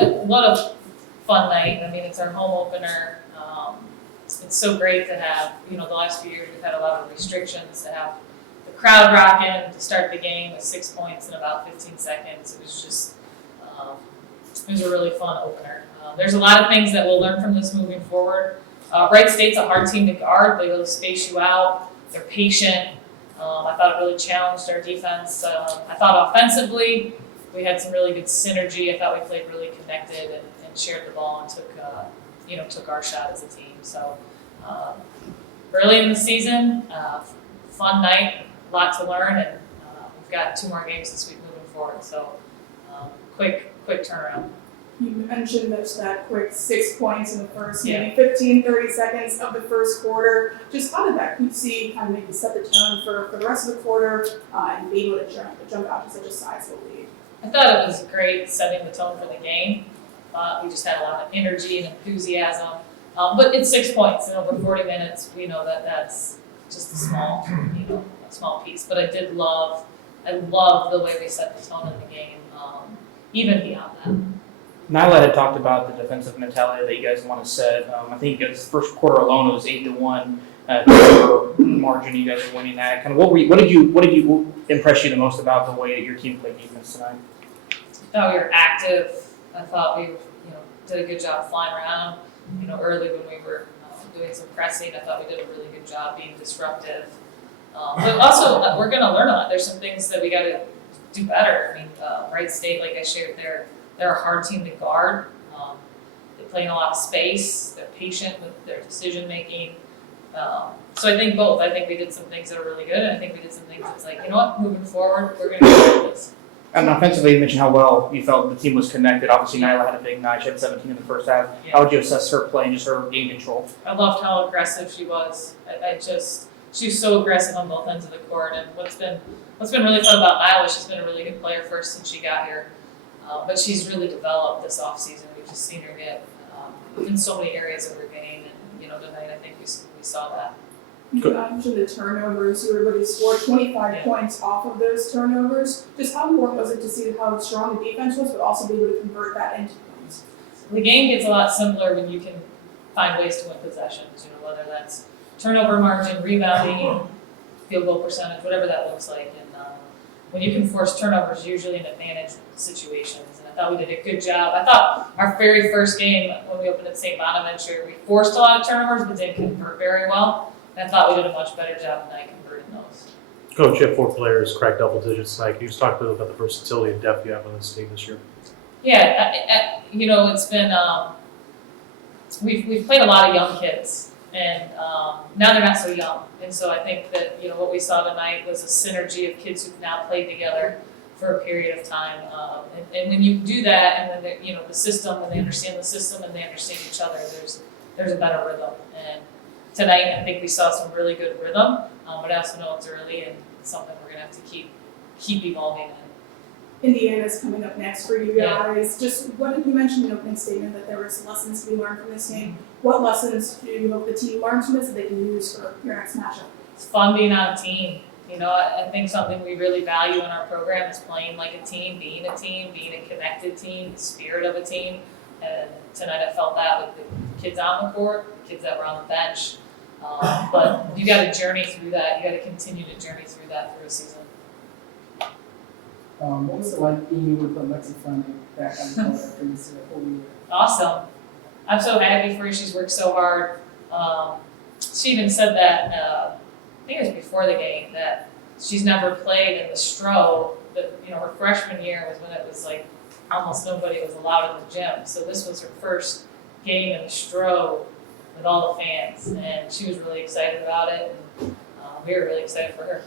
what a fun night. I mean, it's our home opener. It's so great to have, the last few years we've had a lot of restrictions to have the crowd rocking to start the game with 6 points in about 15 seconds. It was just, it was a really fun opener. There's a lot of things that we'll learn from this moving forward. Wright State's a hard team to guard. They really space you out. They're patient. I thought it really challenged our defense. I thought offensively, we had some really good synergy. I thought we played really connected and shared the ball and took our shot as a team. So early in the season, fun night, a lot to learn, and we've got 2 more games this week moving forward. So quick turnaround. You mentioned that quick 6 points in the first maybe 15, 30 seconds of the first quarter. Just how did that QC kind of maybe set the tone for the rest of the quarter and be able to jump out to such a sizable lead? I thought it was great setting the tone for the game. We just had a lot of energy and enthusiasm. But it's 6 points in over 40 minutes. We know that that's just a small piece. But I love the way we set the tone in the game, even beyond that. Nyla had talked about the defensive mentality that you guys want to set. I think the first quarter alone it was 8-1 margin. You guys are winning that. Kind of what did impress you the most about the way that your team played defense tonight? I thought we were active. I thought we did a good job flying around. Early when we were doing some pressing, I thought we did a really good job being disruptive. But also, we're going to learn a lot. There's some things that we got to do better. I mean, Wright State, like I shared, they're a hard team to guard. They play in a lot of space. They're patient with their decision making. So I think both. I think we did some things that are really good, and I think we did some things that's like, moving forward, we're going to do this. And offensively, you mentioned how well you felt the team was connected. Obviously, Nyla had a big night. She had 17 in the first half. Yeah. How would you assess her play and just her game control? I loved how aggressive she was. She was so aggressive on both ends of the court. And what's been really fun about Nyla, she's been a really good player first since she got here. But she's really developed this offseason. We've just seen her get in so many areas of her game. And, tonight I think we saw that. You mentioned the turnovers. You were able to score 25 points off of those turnovers. Just how important was it to see how strong the defense was, but also be able to convert that into points? The game gets a lot simpler when you can find ways to win possessions, whether that's turnover margin, rebounding, field goal percentage, whatever that looks like. And when you can force turnovers, usually in advantage situations. And I thought we did a good job. I thought our very first game when we opened at St. Bonaventure, we forced a lot of turnovers, but didn't convert very well. And I thought we did a much better job tonight converting those. Coach, you have 4 players crack double digits tonight. Can you just talk a little about the versatility and depth you have on this team this year? Yeah, it's been we've played a lot of young kids, and now they're not so young. And so I think that what we saw tonight was a synergy of kids who've now played together for a period of time. And when you do that, and then the system, when they understand the system and they understand each other, there's a better rhythm. And tonight, I think we saw some really good rhythm, but I also know it's early and it's something we're going to have to keep evolving in. Indiana's coming up next for you guys. Just what did you mention in the opening statement that there was lessons to be learned from this game? What lessons do you hope the team learns from this that they can use for your next matchup? It's fun being on a team. I think something we really value in our program is playing like a team, being a connected team, the spirit of a team. And tonight I felt that with the kids on the court, the kids that were on the bench. But you got to journey through that. You got to continue to journey through that through a season. What was it like being with Alexa Fralick back on the court after this whole year? Awesome. I'm so happy for her. She's worked so hard. She even said that, I think it was before the game, that she's never played in the Stro. Her freshman year was when it was like almost nobody was allowed in the gym. So this was her first game in the Stro with all the fans, and she was really excited about it, and we were really excited for her.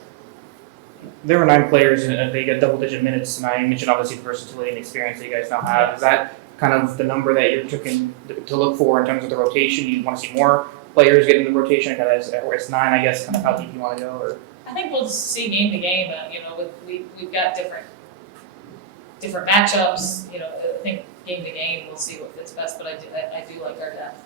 There were 9 players, and they got double-digit minutes tonight. You mentioned obviously the versatility and experience that you guys now have. Is that kind of the number that you're looking to look for in terms of the rotation? Do you want to see more players get in the rotation? Kind of it's 9, I guess. Kind of how deep you want to go, or? I think we'll see game to game. We've got different matchups. I think game to game we'll see what fits best. But I do like our depth.